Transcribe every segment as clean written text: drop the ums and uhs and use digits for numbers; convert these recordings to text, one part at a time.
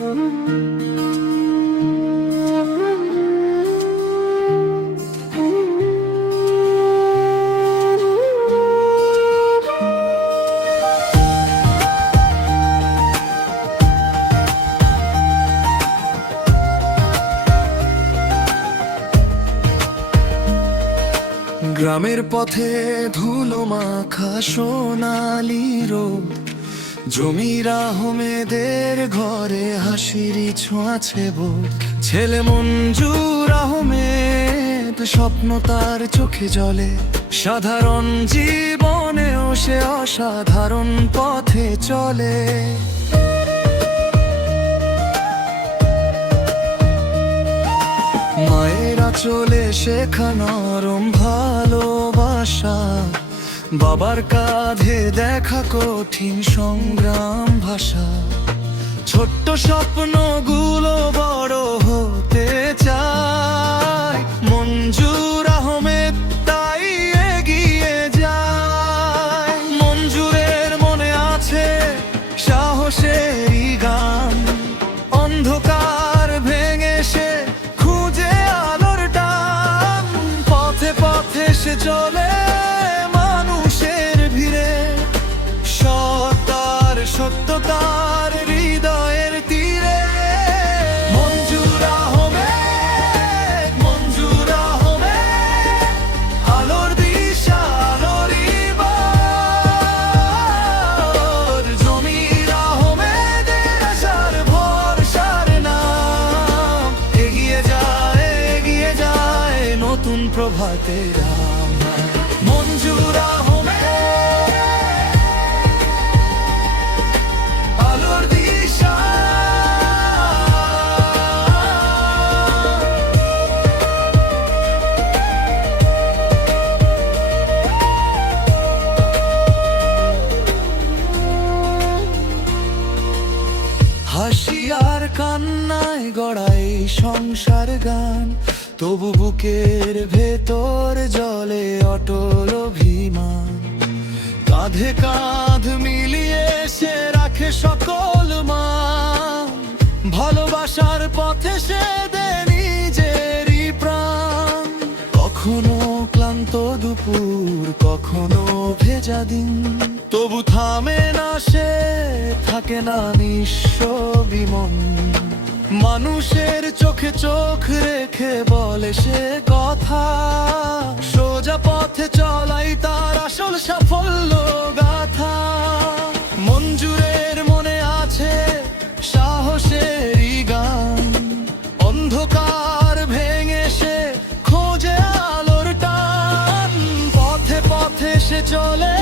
গ্রামের পথে ধুলো মাখা সোনালি রোদ, জমির আহমেদের ঘরে হাসিরি ছোঁয়াছে বোধ। ছেলে মঞ্জুর আহমেদ স্বপ্ন তার চোখে জ্বলে, সাধারণ জীবনেও সে অসাধারণ পথে চলে। মায়েরা চলে শেখা নরম ভালোবাসা, বাবার কাঁধে দেখা কঠিন সংগ্রাম ভাষা। ছোট্ট স্বপ্নগুলো বড় হতে চায়, মঞ্জুর আহমেদ তাই এগিয়ে যায়। মঞ্জুরের মনে আছে সাহসেরই গান, অন্ধকার ভেঙে সে খুঁজে আলোর টান। পথে পথে সে চলে মানুষের ভিড়ে, সত্তার সত্যতার হৃদয়ের তীরে। মঞ্জুর আহমেদ, মঞ্জুর আহমেদ, আলোর দিশা আলোর ইবাদ। জমির আহমেদের আশার ভরসার নাম, এগিয়ে যায় নতুন প্রভাতের আমার। মঞ্জুর আহমেদ, আলোর দিশা। হাসি আর কান্নায় গড়াই সংসার গান, তবু বুকের ভেতর জলে অটল অভিমান। কাঁধে কাঁধ মিলিয়ে সে রাখে সকল মান, ভালোবাসার পথে সে দেয় নিজেরই প্রাণ। কখনো ক্লান্ত দুপুর, কখনো ভেজা দিন, তবু থামে না সে, থাকে না নিঃস্ব বিমন। মানুষের চোখে চোখ রেখে বলে সে কথা, সোজা পথে চলাই তার আসল সাফল্য গাথা। মঞ্জুরের মনে আছে সাহসেরই গান, অন্ধকার ভেঙে সে খোঁজে আলোর টান। পথে পথে সে চলে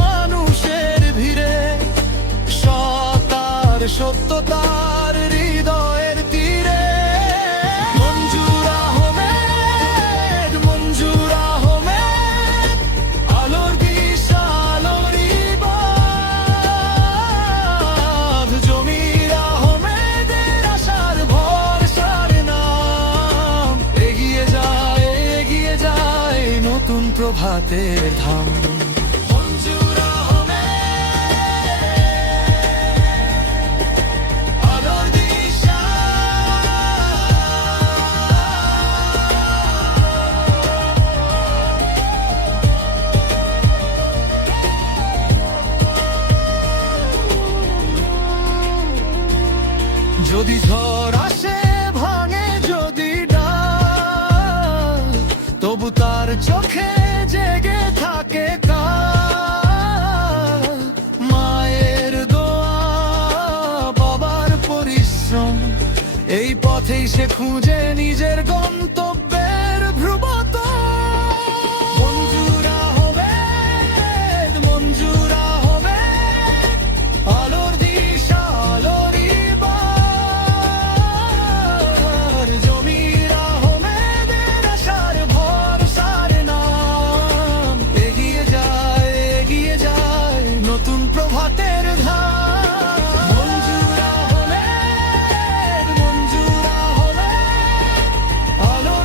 মানুষের ভিড়ে, সত্তার সত্যতার হৃদয়ের তীরে। মঞ্জুর আহমেদ, মঞ্জুর আহমেদ, আলোর দিশা আলোর ইবাদ। জমির আহমেদের আশার ভরসার নাম, এগিয়ে যায় নতুন প্রভাতের ধাম। মঞ্জুর যদি ঝড় আসে ভাঙে যদি ডাল, তবু তার চোখে জেগে থাকে কাল। মায়ের দোয়া বাবার পরিশ্রম, এই পথেই সে খুঁজে নিজের গন্তব্যের ধ্রুবত। মঞ্জুর আহমেদ, মঞ্জুর আহমেদ, আলোর দিশা আলোর ইবাদ। জমির আহমেদের আশার ভরসার নাম, এগিয়ে যায় নতুন প্রভাতের ধাম। মঞ্জুর আহমেদ, মঞ্জুর আহমেদ, আলো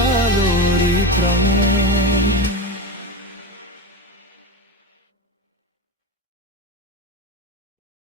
আলোরই প্রাণ